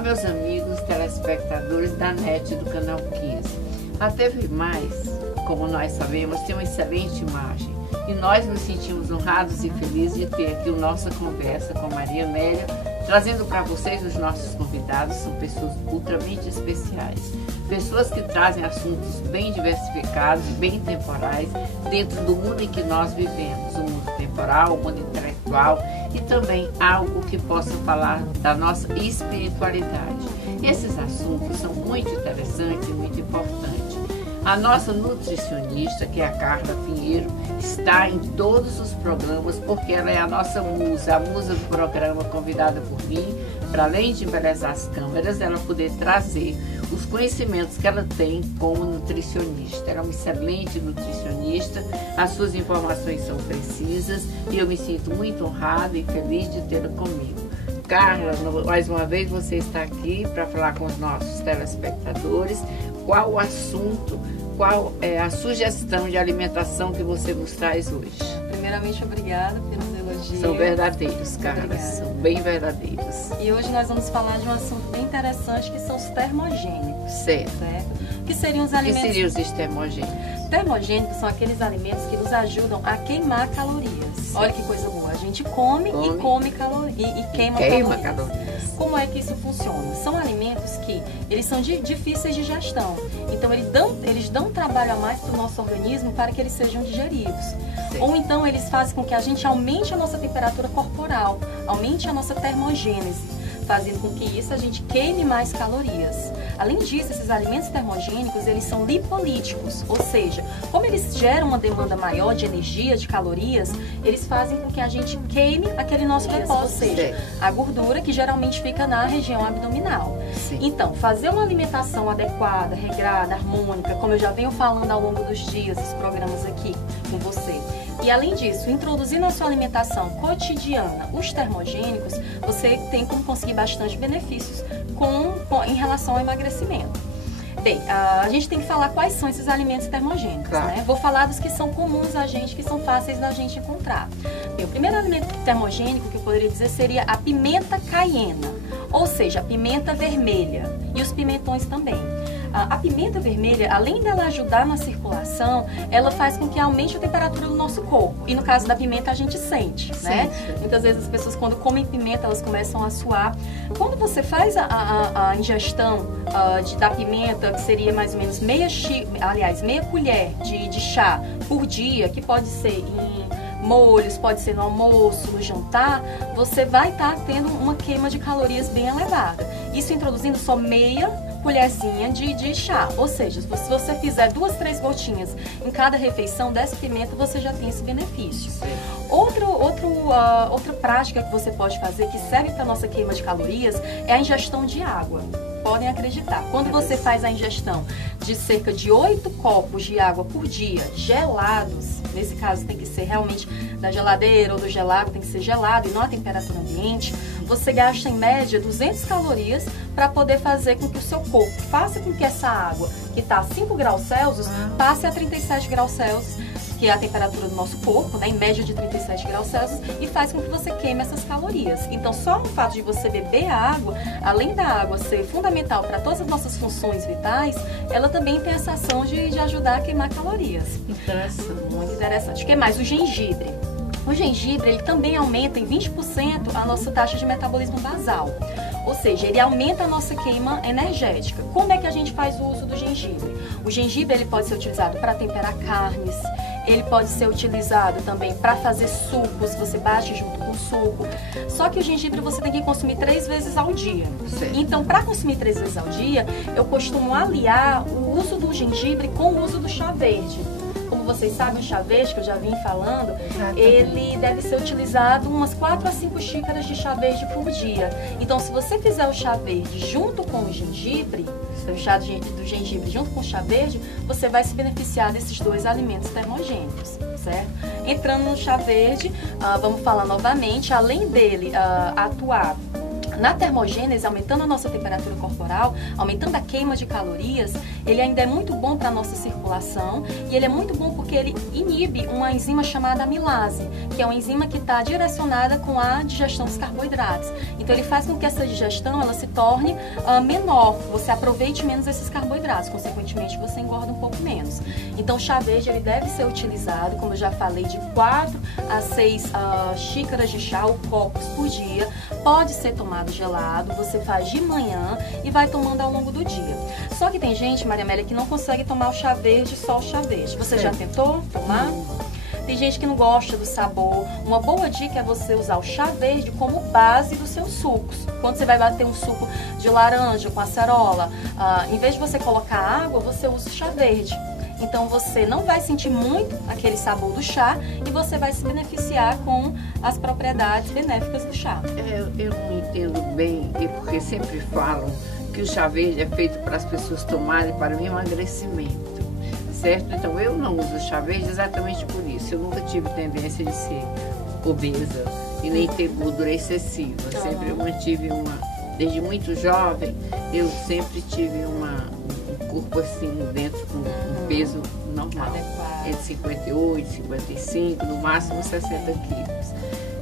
meus amigos telespectadores da NET do Canal 15. A TV Mais, como nós sabemos, tem uma excelente imagem e nós nos sentimos honrados e felizes de ter aqui a nossa conversa com Maria Amélia, trazendo para vocês os nossos convidados. São pessoas ultramente especiais, pessoas que trazem assuntos bem diversificados e bem temporais dentro do mundo em que nós vivemos, o mundo temporal, o mundo intelectual e também algo que possa falar da nossa espiritualidade. Esses assuntos são muito interessantes e muito importantes. A nossa nutricionista, que é a Carla Pinheiro, está em todos os programas porque ela é a nossa musa, a musa do programa, convidada por mim, para além de embelezar as câmeras, ela poder trazer os conhecimentos que ela tem como nutricionista. Ela é uma excelente nutricionista, as suas informações são precisas e eu me sinto muito honrada e feliz de tê-la comigo. Carla, mais uma vez você está aqui para falar com os nossos telespectadores. Qual o assunto, qual é a sugestão de alimentação que você nos traz hoje? Primeiramente, obrigada pelos elogios. São verdadeiros, Carla, são bem verdadeiros. E hoje nós vamos falar de um assunto bem interessante, que são os termogênicos. Certo. O que seriam os alimentos? O que seriam os termogênicos? Termogênicos são aqueles alimentos que nos ajudam a queimar calorias. Sim. Olha que coisa boa, a gente come e come calorias e queima calorias. Como é que isso funciona? São alimentos que eles são difíceis de digestão, então eles dão trabalho a mais para o nosso organismo para que eles sejam digeridos. Sim. Ou então eles fazem com que a gente aumente a nossa temperatura corporal, aumente a nossa termogênese, fazendo com que isso a gente queime mais calorias. Além disso, esses alimentos termogênicos, eles são lipolíticos, ou seja, como eles geram uma demanda maior de energia, de calorias, eles fazem com que a gente queime aquele nosso depósito, ou seja, a gordura que geralmente fica na região abdominal. Sim. Então, fazer uma alimentação adequada, regrada, harmônica, como eu já venho falando ao longo dos dias, dos programas aqui com você. E além disso, introduzir na sua alimentação cotidiana os termogênicos, você tem como conseguir bastante benefícios em relação ao emagrecimento. Bem, a gente tem que falar quais são esses alimentos termogênicos, claro, né? Vou falar dos que são comuns a gente, que são fáceis da gente encontrar. Bem, o primeiro alimento termogênico que eu poderia dizer seria a pimenta caiena, ou seja, a pimenta vermelha e os pimentões também. A pimenta vermelha, além dela ajudar na circulação, ela faz com que aumente a temperatura do nosso corpo. E no caso da pimenta, a gente sente, né? Muitas vezes as pessoas, quando comem pimenta, elas começam a suar. Quando você faz a ingestão da pimenta, que seria mais ou menos meia colher de chá por dia, que pode ser em molhos, pode ser no almoço, no jantar, você vai estar tendo uma queima de calorias bem elevada. Isso introduzindo só meia colherzinha de chá, ou seja, se você fizer 2, 3 gotinhas em cada refeição dessa pimenta, você já tem esse benefício. Outra prática que você pode fazer, que serve para a nossa queima de calorias, é a ingestão de água. Podem acreditar, quando você faz a ingestão de cerca de 8 copos de água por dia, gelados, nesse caso tem que ser realmente da geladeira ou do gelado, tem que ser gelado e não a temperatura ambiente, você gasta em média 200 calorias para poder fazer com que o seu corpo faça com que essa água, que está a 5 graus Celsius, passe a 37 graus Celsius, que é a temperatura do nosso corpo, né, em média de 37 graus Celsius, e faz com que você queime essas calorias. Então, só o fato de você beber a água, além da água ser fundamental para todas as nossas funções vitais, ela também tem essa ação de ajudar a queimar calorias. Interessante. Muito interessante. O que mais? O gengibre. O gengibre, ele também aumenta em 20% a nossa taxa de metabolismo basal. Ou seja, ele aumenta a nossa queima energética. Como é que a gente faz o uso do gengibre? O gengibre, ele pode ser utilizado para temperar carnes, ele pode ser utilizado também para fazer sucos, você bate junto com o suco. Só que o gengibre você tem que consumir 3 vezes ao dia. Sim. Então, para consumir 3 vezes ao dia, eu costumo aliar o uso do gengibre com o uso do chá verde. Como vocês sabem, o chá verde, que eu já vim falando, ele deve ser utilizado umas 4 a 5 xícaras de chá verde por dia. Então, se você fizer o chá verde junto com o gengibre, o chá do gengibre junto com o chá verde, você vai se beneficiar desses 2 alimentos termogênicos, certo? Entrando no chá verde, vamos falar novamente, além dele atuar na termogênese, aumentando a nossa temperatura corporal, aumentando a queima de calorias, ele ainda é muito bom para a nossa circulação e ele é muito bom porque ele inibe uma enzima chamada amilase, que é uma enzima que está direcionada com a digestão dos carboidratos. Então ele faz com que essa digestão ela se torne menor, você aproveite menos esses carboidratos, consequentemente você engorda um pouco menos. Então o chá verde ele deve ser utilizado, como eu já falei, de 4 a 6 xícaras de chá ou copos por dia. Pode ser tomado gelado, você faz de manhã e vai tomando ao longo do dia. Só que tem gente, Maria Amélia, que não consegue tomar o chá verde, só o chá verde. Você já tentou tomar? Tem gente que não gosta do sabor. Uma boa dica é você usar o chá verde como base dos seus sucos. Quando você vai bater um suco de laranja com acerola, em vez de você colocar água, você usa o chá verde. Então você não vai sentir muito aquele sabor do chá e você vai se beneficiar com as propriedades benéficas do chá. Eu não entendo bem, porque sempre falam que o chá verde é feito para as pessoas tomarem para o emagrecimento. Certo? Então eu não uso chá verde exatamente por isso. Eu nunca tive tendência de ser obesa e nem ter gordura excessiva. Sempre eu mantive desde muito jovem, eu sempre tive um corpo assim dentro com um peso normal. Entre 58, 55, no máximo 60 quilos.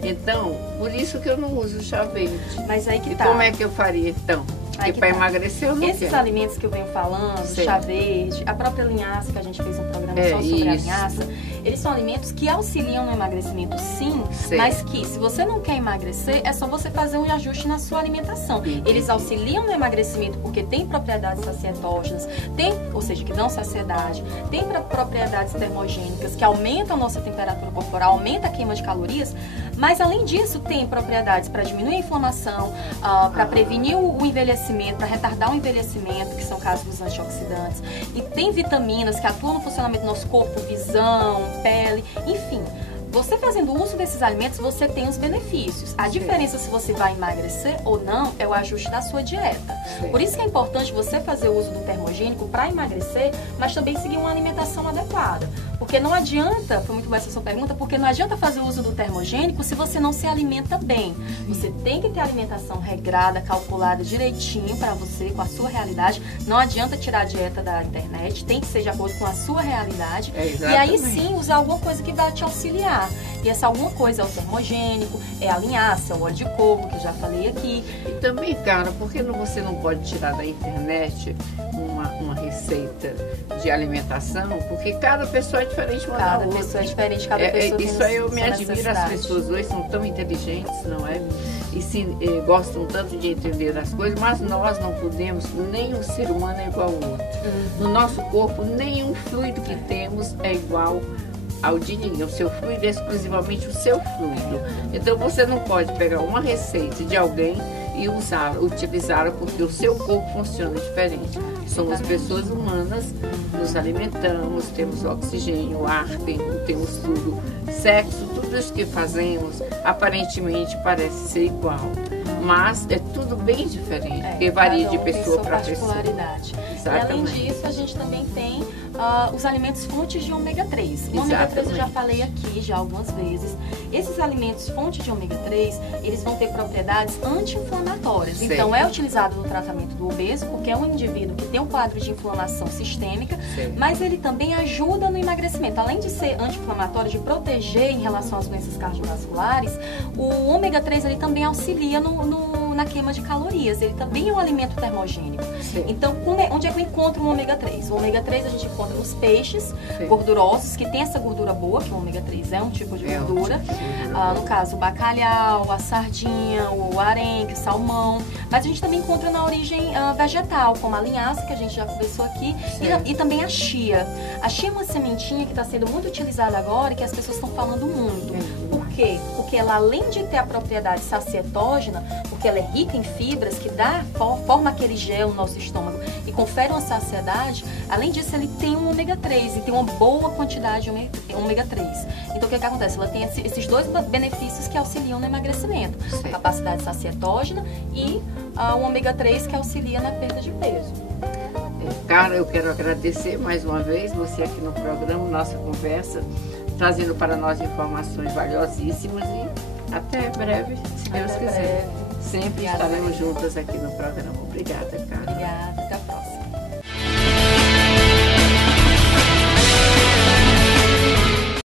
Então, por isso que eu não uso chá verde. Mas aí que tá. E como é que eu faria então? Porque para emagrecer eu não Esses alimentos que eu venho falando, chá verde, a própria linhaça, que a gente fez um programa só sobre a linhaça, eles são alimentos que auxiliam no emagrecimento sim, mas que se você não quer emagrecer, é só você fazer um ajuste na sua alimentação. Eles auxiliam no emagrecimento porque tem propriedades sacietógenas, ou seja, que dão saciedade, tem propriedades termogênicas que aumentam a nossa temperatura corporal, aumenta a queima de calorias, mas além disso tem propriedades para diminuir a inflamação, para prevenir o envelhecimento, para retardar o envelhecimento, que são casos dos antioxidantes. E tem vitaminas que atuam no funcionamento do nosso corpo, visão, pele, enfim. Você fazendo uso desses alimentos, você tem os benefícios. A diferença se você vai emagrecer ou não é o ajuste da sua dieta. Por isso que é importante você fazer o uso do termogênico para emagrecer, mas também seguir uma alimentação adequada. Porque não adianta, foi muito boa essa sua pergunta, porque não adianta fazer o uso do termogênico se você não se alimenta bem. Você tem que ter alimentação regrada, calculada direitinho para você, com a sua realidade. Não adianta tirar a dieta da internet, tem que ser de acordo com a sua realidade. E aí sim usar alguma coisa que vai te auxiliar. E essa alguma coisa é o termogênico, é a linhaça, é o óleo de coco, que eu já falei aqui. E também, cara, por que você não pode tirar da internet uma receita de alimentação? Porque cada pessoa é diferente uma da outra. Cada pessoa é diferente, cada pessoa tem isso aí eu me admiro, as pessoas hoje são tão inteligentes, não é? E gostam tanto de entender as coisas, mas nós não podemos, nenhum ser humano é igual ao outro. No nosso corpo, nenhum fluido que temos é igual ao de ninguém. O seu fluido é exclusivamente o seu fluido. Então você não pode pegar uma receita de alguém e utilizá-la porque o seu corpo funciona diferente. Somos pessoas humanas, nos alimentamos, temos oxigênio, ar, temos tudo, sexo, tudo isso que fazemos aparentemente parece ser igual. Mas é tudo bem diferente, porque varia de pessoa para pessoa. E além disso, a gente também tem os alimentos fontes de ômega 3. O ômega 3 eu já falei aqui já algumas vezes. Esses alimentos fontes de ômega 3, eles vão ter propriedades anti-inflamatórias. Então é utilizado no tratamento do obeso, porque é um indivíduo que tem um quadro de inflamação sistêmica, mas ele também ajuda no emagrecimento. Além de ser anti-inflamatório, de proteger em relação às doenças cardiovasculares, o ômega 3 ele também auxilia na queima de calorias. Ele também é um alimento termogênico. Então, onde é que eu encontro o ômega 3? O ômega 3 a gente encontra nos peixes gordurosos, que tem essa gordura boa, que o ômega 3 é um tipo de gordura. No caso, o bacalhau, a sardinha, o arenque, o salmão. Mas a gente também encontra na origem vegetal, como a linhaça, que a gente já conversou aqui, e também a chia. A chia é uma sementinha que está sendo muito utilizada agora e que as pessoas estão falando muito. Por quê? Porque ela, além de ter a propriedade sacietógena, porque ela é rica em fibras, que forma aquele gel no nosso estômago e confere uma saciedade, além disso ele tem um ômega 3 e tem uma boa quantidade de ômega 3. Então o que acontece? Ela tem esses dois benefícios que auxiliam no emagrecimento. A capacidade sacietógena e o ômega 3 que auxilia na perda de peso. Cara, eu quero agradecer mais uma vez você aqui no programa, nossa conversa, trazendo para nós informações valiosíssimas e até breve, se Deus quiser. Sempre estaremos juntas aqui no programa. Obrigada, Carla. Obrigada. Até a